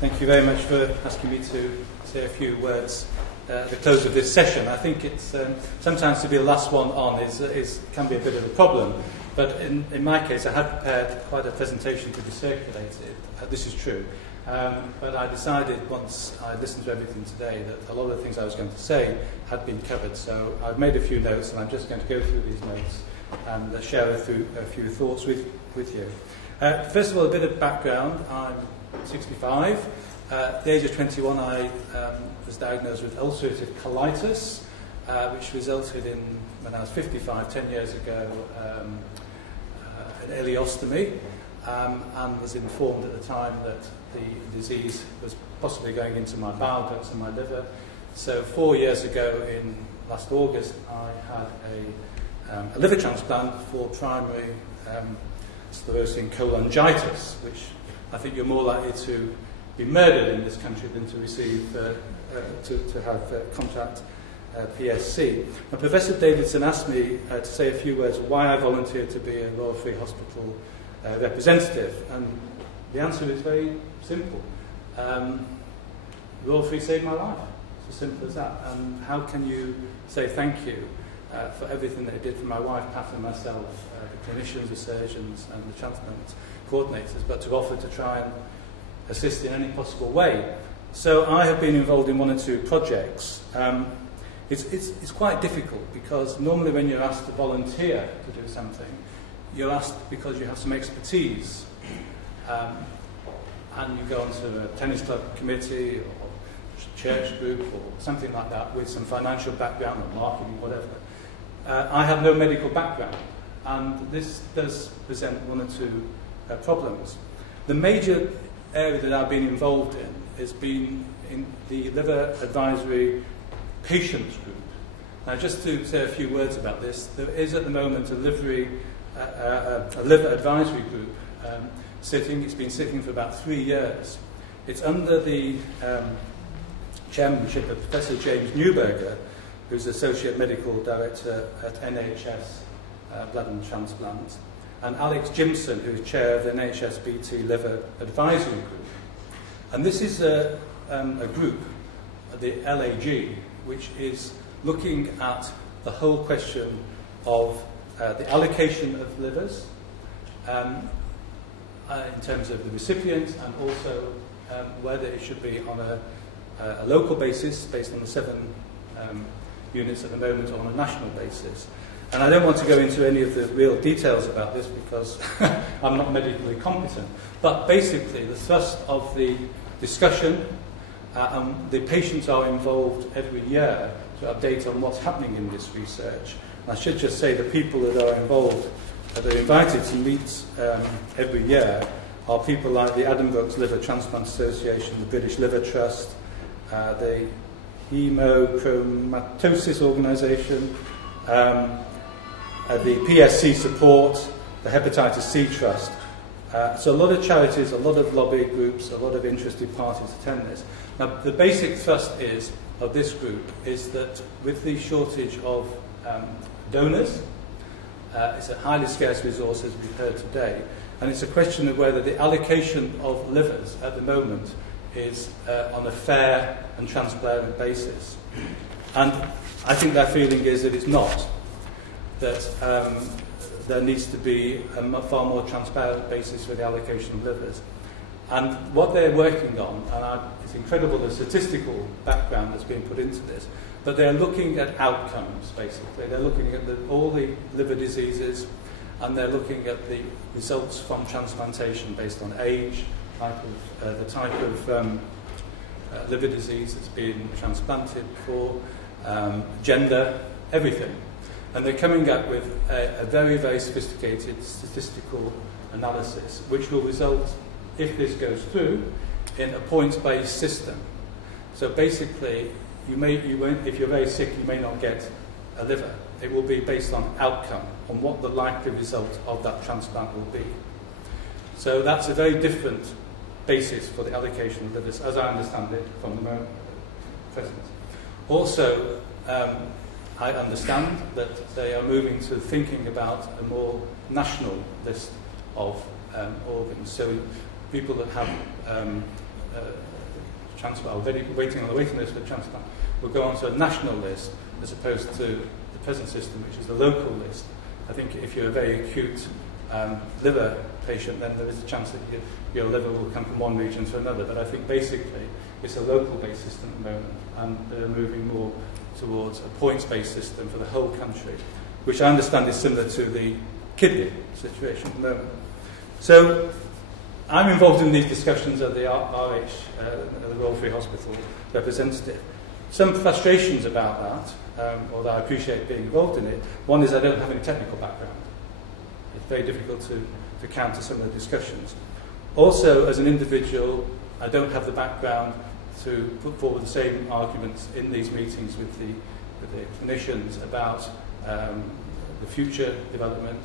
Thank you very much for asking me to say a few words at the close of this session. I think it's sometimes to be the last one on can be a bit of a problem, but in my case I had prepared quite a presentation to be circulated. This is true, but I decided once I listened to everything today that a lot of the things I was going to say had been covered, so I've made a few notes and I'm just going to go through these notes and share a few thoughts with you. First of all, a bit of background. I'm 65. At the age of 21, I was diagnosed with ulcerative colitis, which resulted in, when I was 55, 10 years ago, an ileostomy, and was informed at the time that the disease was possibly going into my bile ducts and my liver. So 4 years ago, in last August, I had a liver transplant for primary sclerosing cholangitis, which I think you're more likely to be murdered in this country than to receive, to have contract PSC. Now, Professor Davidson asked me to say a few words why I volunteered to be a Royal Free Hospital representative, and the answer is very simple. Royal Free saved my life. It's as simple as that. And how can you say thank you for everything that it did for my wife, Pat, and myself, the clinicians, the surgeons, and the transplant coordinators, but to offer to try and assist in any possible way. So I have been involved in one or two projects. It's quite difficult because normally when you're asked to volunteer to do something, you're asked because you have some expertise. And you go onto a tennis club committee or church group or something like that with some financial background or marketing, whatever. I have no medical background, and this does present one or two problems. The major area that I've been involved in has been in the liver advisory patients group. Now, just to say a few words about this, there is at the moment a liver advisory group sitting. It's been sitting for about 3 years. It's under the chairmanship of Professor James Newberger, who's Associate Medical Director at NHS Blood and Transplant, and Alex Jimson, who's chair of the NHS BT Liver Advisory Group. And this is a group, the LAG, which is looking at the whole question of the allocation of livers in terms of the recipient, and also whether it should be on a local basis based on the 7 units at the moment, or on a national basis. And I don't want to go into any of the real details about this because I'm not medically competent. But basically, the thrust of the discussion, the patients are involved every year to update on what's happening in this research. And I should just say the people that are involved, that are invited to meet every year, are people like the Addenbrooke's Liver Transplant Association, the British Liver Trust, the Hemochromatosis Organisation, the PSC Support, the Hepatitis C Trust. So a lot of charities, a lot of lobby groups, a lot of interested parties attend this. Now, the basic thrust of this group is that with the shortage of donors, it's a highly scarce resource, as we've heard today, and it's a question of whether the allocation of livers at the moment is on a fair and transparent basis. And I think their feeling is that it's not, that there needs to be a far more transparent basis for the allocation of livers. And what they're working on, and it's incredible the statistical background that's been put into this, but they're looking at outcomes, basically. They're looking at all the liver diseases, and they're looking at the results from transplantation based on age, the type of liver disease that's been transplanted for, gender, everything. And they're coming up with a very, very sophisticated statistical analysis, which will result, if this goes through, in a points-based system. So basically, if you're very sick, you may not get a liver. It will be based on outcome, on what the likely result of that transplant will be. So that's a very different basis for the allocation of livers, as I understand it from the moment present. Also, I understand that they are moving to thinking about a more national list of organs. So people that have transplant, or waiting on the waiting list for transplant, will go onto a national list as opposed to the present system, which is the local list. I think if you're a very acute liver patient, then there is a chance that your liver will come from one region to another. But I think basically it's a local-based system at the moment, and they're moving more towards a points-based system for the whole country, which I understand is similar to the kidney situation at the moment. So I'm involved in these discussions at the RH, the Royal Free Hospital representative. Some frustrations about that, although I appreciate being involved in it. One is I don't have any technical background. It's very difficult to counter some of the discussions. Also, as an individual, I don't have the background to put forward the same arguments in these meetings with the clinicians about the future development,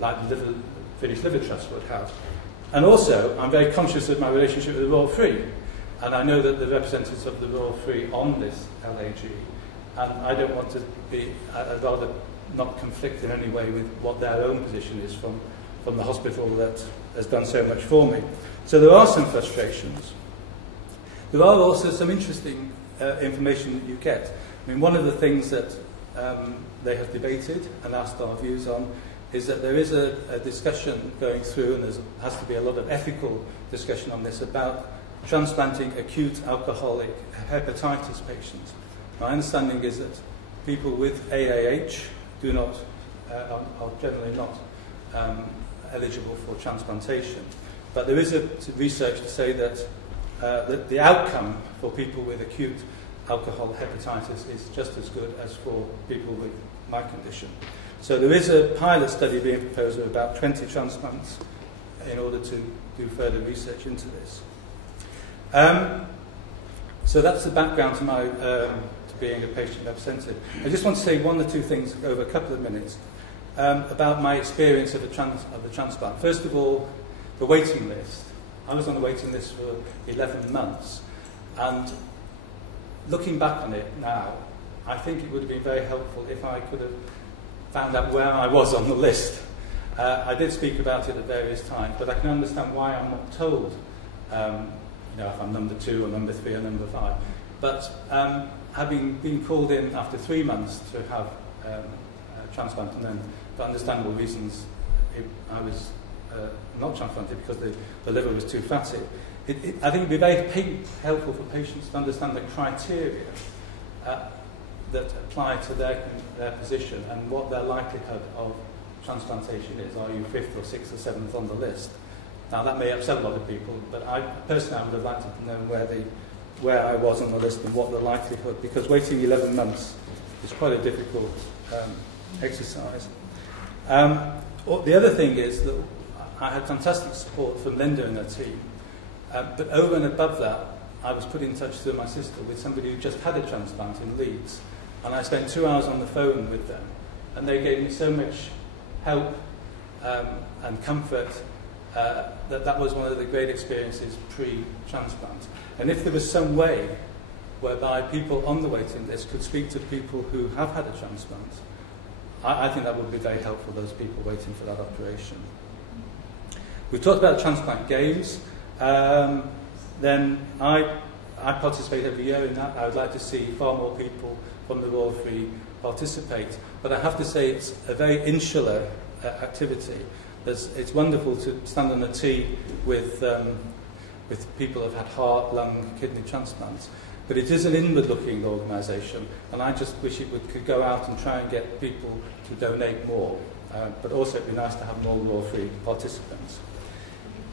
like the Finnish Liver Trust would have. And also, I'm very conscious of my relationship with the Royal Free, and I know that the representatives of the Royal Free on this LAG, and I don't want to be, I'd rather not conflict in any way with what their own position is from the hospital that has done so much for me. So there are some frustrations. There are also some interesting information that you get. I mean, one of the things that they have debated and asked our views on is that there is a discussion going through, and there has to be a lot of ethical discussion on this, about transplanting acute alcoholic hepatitis patients. My understanding is that people with AAH are generally not eligible for transplantation. But there is research to say that the outcome for people with acute alcohol hepatitis is just as good as for people with my condition. So there is a pilot study being proposed of about 20 transplants in order to do further research into this. So that's the background to my to being a patient representative. I just want to say one or two things over a couple of minutes about my experience of the transplant. First of all, the waiting list. I was on the waiting list for 11 months, and looking back on it now, I think it would have been very helpful if I could have found out where I was on the list. I did speak about it at various times, but I can understand why I'm not told, if I'm number 2 or number 3 or number 5. But having been called in after 3 months to have a transplant, and then for understandable reasons I was not transplanted because the liver was too fatty, I think it would be very helpful for patients to understand the criteria that apply to their position and what their likelihood of transplantation is. Are you 5th or 6th or 7th on the list? Now that may upset a lot of people, but I personally would have liked to know where I was on the list and what the likelihood, because waiting 11 months is quite a difficult exercise. The other thing is that I had fantastic support from Linda and her team, but over and above that, I was put in touch through my sister with somebody who just had a transplant in Leeds, and I spent 2 hours on the phone with them, and they gave me so much help and comfort that was one of the great experiences pre-transplant. And if there was some way whereby people on the waiting list could speak to people who have had a transplant, I think that would be very helpful, those people waiting for that operation. We talked about transplant games. Then I participate every year in that. I would like to see far more people from the Royal Free participate. But I have to say it's a very insular activity. It's wonderful to stand on a tee with people who have had heart, lung, kidney transplants. But it is an inward-looking organisation, and I just wish it could go out and try and get people to donate more. But also it'd be nice to have more Royal Free participants.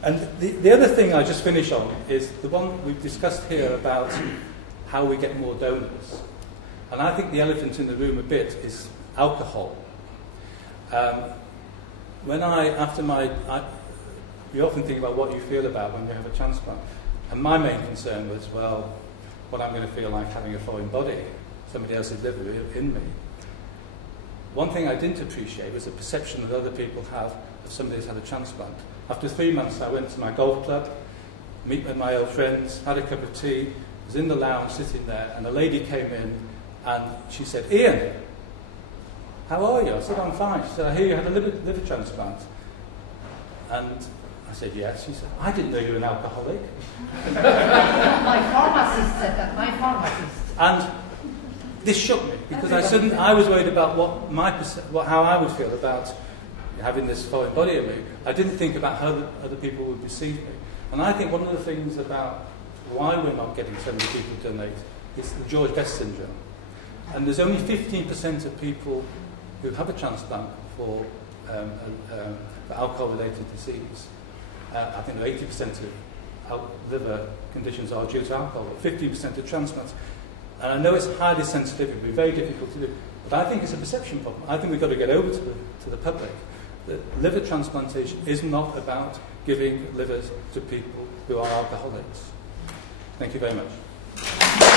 And the other thing I just finish on is the one we've discussed here about how we get more donors. And I think the elephant in the room a bit is alcohol. You often think about what you feel about when you have a transplant. And my main concern was, well, what I'm going to feel like having a foreign body, somebody else's liver in me. One thing I didn't appreciate was the perception that other people have of somebody who's had a transplant. After 3 months, I went to my golf club, meet with my old friends, had a cup of tea, was in the lounge sitting there, and a lady came in and she said, "Ian, how are you?" I said, "I'm fine." She said, "I hear you had a liver transplant." And I said, yes. She said, I didn't know you were an alcoholic. My pharmacist said that, my pharmacist. And this shook me, because I was worried about how I would feel about having this foreign body in me. I didn't think about how other people would perceive me. And I think one of the things about why we're not getting so many people to donate is the George Best syndrome. And there's only 15% of people who have a transplant for alcohol-related disease. I think 80% of liver conditions are due to alcohol, 15% of transplants. And I know it's highly sensitive, it would be very difficult to do, but I think it's a perception problem. I think we've got to get over to the public that liver transplantation is not about giving livers to people who are alcoholics. Thank you very much.